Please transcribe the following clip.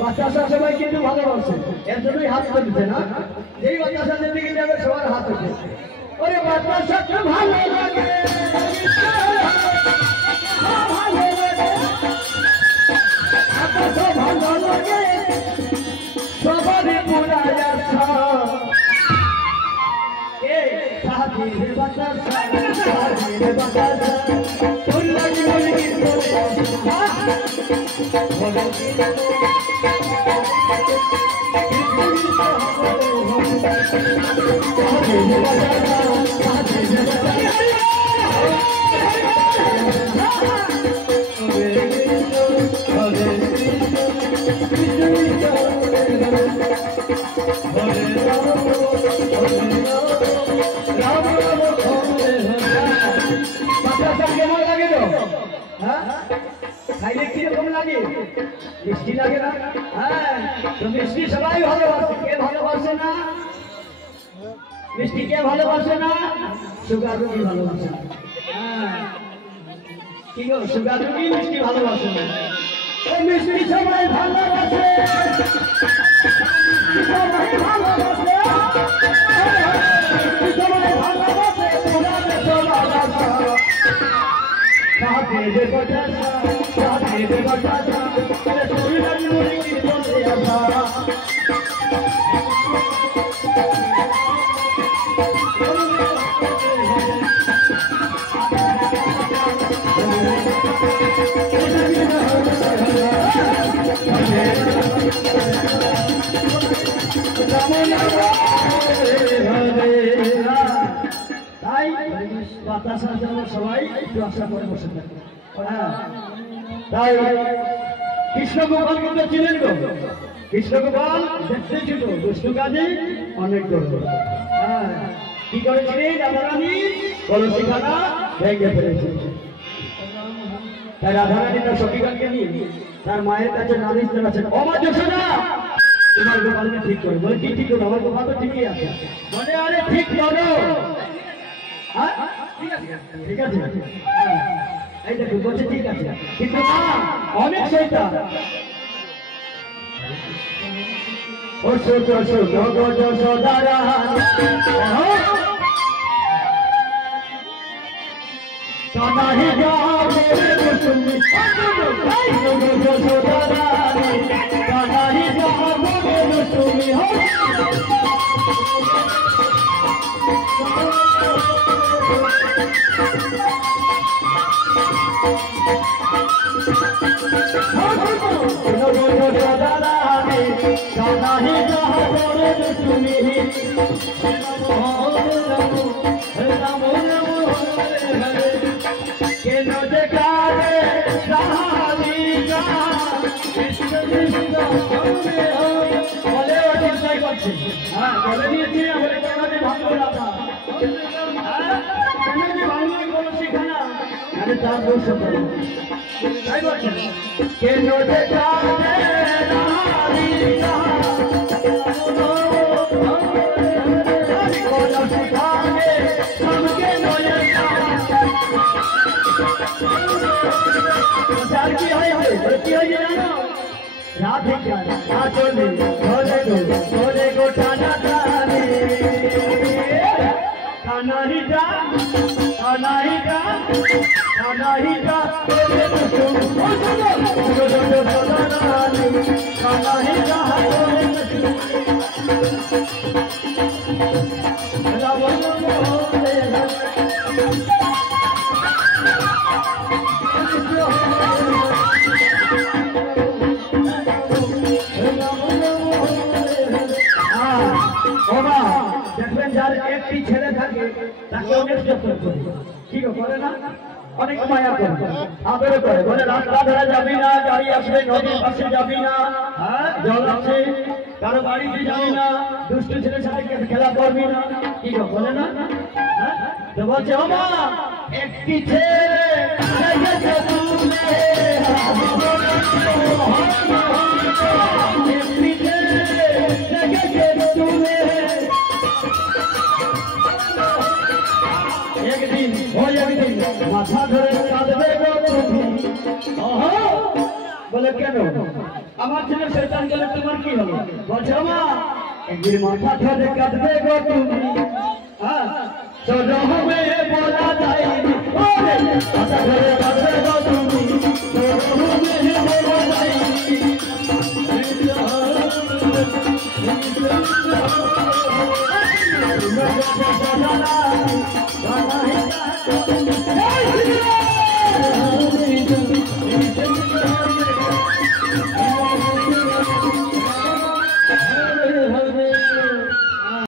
বাচ্চা সবাই কিন্তু ভালোবাসে, এর জন্যই হাত তুলছে না। যেই বাচ্চাদের দিকে যাবে সবার হাত উঠে, ওরে বাচ্চা ভালো লাগে, ভালো লাগে সবারই পুরা যাচ্ছা। সাহায্যের বাচ্চা সাহায্যের বাচ্চা তোর লাগে বলে কি কেমন লাগে তো? হ্যাঁ খাইলে কিরকম লাগে? মিষ্টি লাগে না? হ্যাঁ তো মিষ্টি সবাই ভালোবাসে, কে ভালোবাসে না? মিষ্টি কে ভালোবাসে না? সুগার রোগী ভালোবাসে না। হ্যাঁ কি গো, সুগার রোগী মিষ্টি ভালোবাসে না। এই মিষ্টি সবাই ভালোবাসে, সবাই ভালোবাসে, সবাই ভালোবাসে, পুরানো ভালোবাসা। সাথে কথা সাথে কথা তুই রাজি বলে কি বলতে আসা। তাই বাতাসা যেন সবাই একটু আশা করে বসে থাকে। তাই কৃষ্ণ গোপাল কিন্তু ছিলেন গো, কৃষ্ণ গোপাল দেখতে ছিল দুষ্টু কাজে অনেক করতো। কি করেছিলেন? রাধারানী কলসিখানা ভেঙে ফেলেছে। তাই রাধারানী তার সখীগণকে নিয়ে তার মায়ের কাছে নালিশ জানাচ্ছেন, ও মা যশোদা তোমার গোপালকে ঠিক করো। বলে কি ঠিক করো? আমার গোপাল তো ঠিকই আছে। বলে আরে ঠিক করো। ঠিক আছে এই দেখো বলছে ঠিক আছে, কিন্তু না অনেক শয়তান। ও ছোট ছোট গো যশোদারা কানাহি যাবে তুমি যশোদারা কানাহি যাবে তুমি দেখবেন যার একটি ছেলে থাকে তাকে অনেক যত্ন করে, ঠিক করে না? অনেক মায়া করে, আদর করে। বলে রাস্তা ধরে যাবি না, গাড়ি আসবে, নদীর পাশে যাবি না, জল আছে, কারো বাড়িতে যাবি না, দুষ্ট ছেলের সাথে খেলা করবি না, কি বলে না? তো বলছে আমা একটি ছেলে দেখেছে তুমি একটি ছেলে দেখেছে তুমি একদিন ওই একদিন মাথা ধরে কাঁদবে গো তুমি বলে কেন আমার ছেলে শয়তান গেলে তোমার কি হলো বলছে আমা একদিন মাথা ধরে কাঁদবে গো তুমি হ্যাঁ ছোট হবে বলা যায়নি ওরে মাথা ধরে কাঁদবে গো তুমি ছোট হবে বলা যায়নি